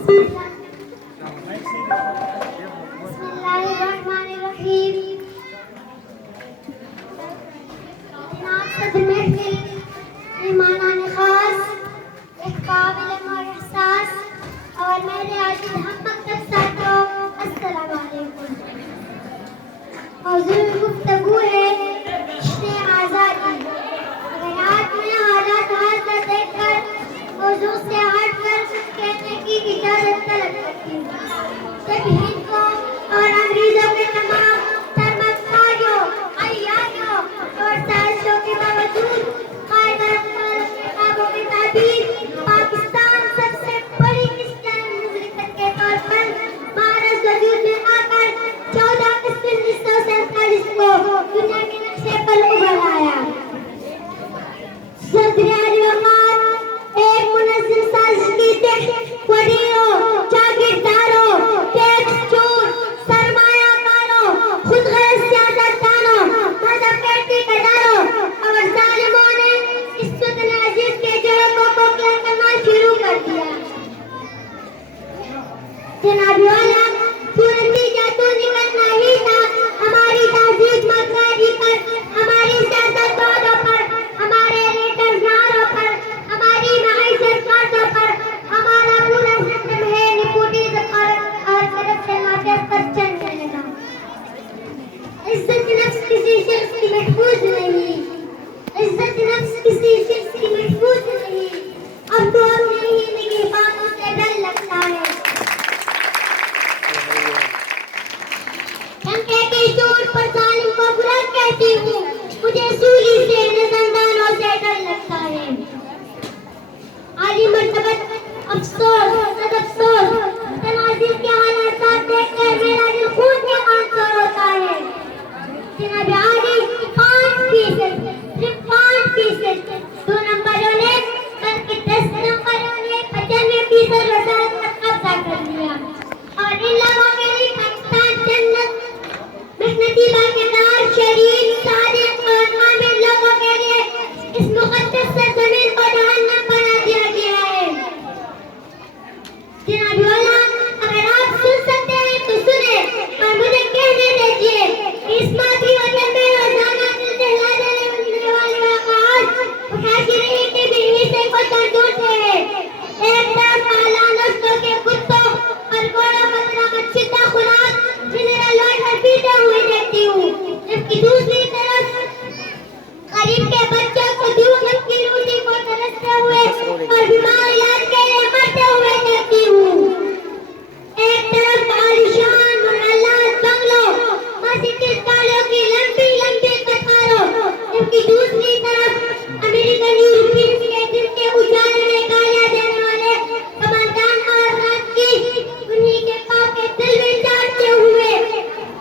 बिस्मिल्लाहिर्रहमानिर्रहीम। जनाब सदर महफिल, मेहमानान खास, एक काबिल मोहसास और मेरे अजीज हम मकतब साथियों, अस्सलाम वालेकुम। मौजूद गुफ्तगू है इश्क़े आज़ादी। अगर आज मुझे हालात हाज़िर देखकर मौजू से हटकर कुछ कहने की इजाज़त तलब करती हूँ। जब हिंद को और अंग्रेजों के तमाम सरमदखारियों, अय्यारियों और साजिशों के बावजूद कायदे-ए-क़ानून के ताबीर पाकिस्तान सबसे बड़ी इस्लामी मुमलिकत के तौर पर महाराज वजूद में आकर 14 अगस्त 1947 को दुनिया के नक्शे पर उभर आया। सदर-ए-वक़ार एक मुनज़्ज़म साजिश की थी। वज़ीरों, जागीरदारों, टैक्स चोर, सरमायाकारों, खुदगर्ज़ सियासतदानों, मज़हब के ठेकेदारों और ज़ालिमों ने इस वतन अज़ीज़ के जड़ों को खोखला करना शुरू कर दिया। जनाब वाला, नतीजा तो निकलना ही था। हमारी तहज़ीब मज़हबी पर, हमारी सियासतदानों पर, हमारे नेताज़ारों पर, हमारी मईशत कर्ज़ों पर, हमारा पूरा सिस्टम है नेपोटिज़्म और करप्शन माफिया पर चल चलेगा। इज्जत नफ्स किसी शख्स की महफूज नहीं, इज्जत नफ्स किसी शख्स की महफूज नहीं। अब तो अपने ही निगहबानों से डर लगता है। डंके के जोर पर जालिम को बुरा कहती हूँ, मुझे सूली से निज़ामदारों से डर लगता है। आली मर्तबत अफसोस, सदअफसोस, तनाज़िर के हालात देखकर मेरा दिल खून के आंसू होता है। जनाब आली 5%, सिर्फ 5%, 2 नंबरों ने बल्कि 10 नंबरों ने 95% वसात पर कब्जा कर लिया और इन लोगों के लिए पाकिस्तान जन्नत, मेहनती बाक़ीदार, शरीफ, सादिक और आमिर लोगों के लिए इस मुक़द्दस सरज़मीन को जहन्नम बना दिया गया है। जनाब वाला, अगर आप सुन सकते हैं तो सुने और मुझे कहने दीजिए कि इस मादरी वतन में रोज़ाना दिल दहला देने वाले वाक़यात उठाती रही कि भी हिस्से को तंदूर से है। एक तरफ आला नस्लों के कुत्तों और घोड़ों का तरह मच्छिता खुराक मिनरल वाटर पीते हुए देखती हूँ, जबकि दूसरी तरफ गरीब के बच्चों को दूध की रोटी को तरसते हुए और बीमार इलाज के लिए मरते हुए देखती हूँ। एक तरफ आलीशान मुगल्लात बंगलों, मस्जिद-ए-तालों की लंबी लंबी कतारों, जबकि दूसरी तरफ अमेरिकन यूरोपियन के दिन के उजाले में गालियां देने वाले कमांडान और रात की उन्हीं के पाँव के दिल में चाटते हुए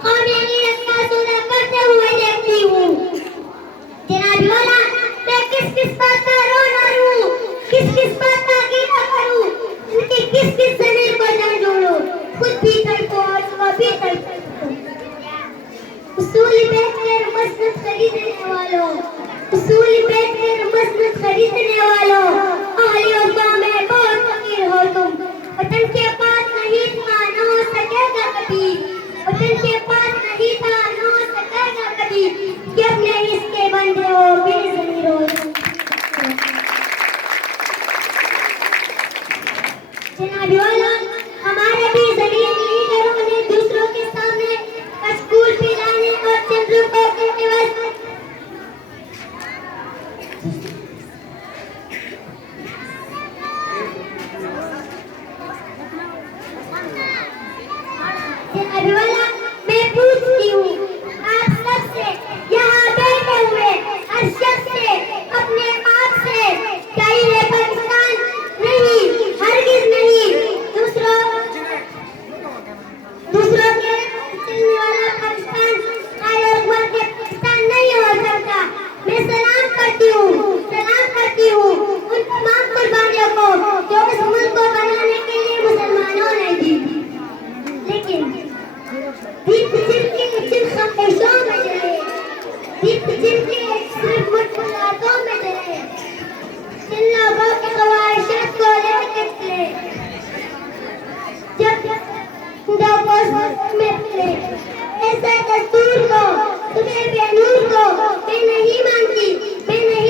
कौमी नीरज का सौदा करते हुए देखती हूँ। जनाब वाला, मैं किस किस बात का रोना रूं, किस किस बात का कीड़ा करूं, इनकी किस किस ज़मीर को जान जोड़ूं, खुद भी तड़पो और उसको भी तड़पो। उसूली बेचकर मसनद खरीदने वालों, उसूली बेचकर मसनद खरीदने वालों, अहलियों में बहुत फकीर हो तुम। वतन के पास नहीं था, न हो सकेगा कभी। वतन के पास नहीं था, न हो सकेगा कभी। कि अपने इसके बंदे हो, बेज़मीरों। जनाब वाला, हमारे भी ज़मीन लीडरों ने दूसरों के सामने कचकूल पिलाने और चंद रुपयों के एवज़ जनाब वाला, मैं पूछती हूँ आप सबसे, यहाँ बैठे हुए हर शख्स से, अपने आप से, क्या ये पाकिस्तान नहीं, हरगिज़ नहीं, The first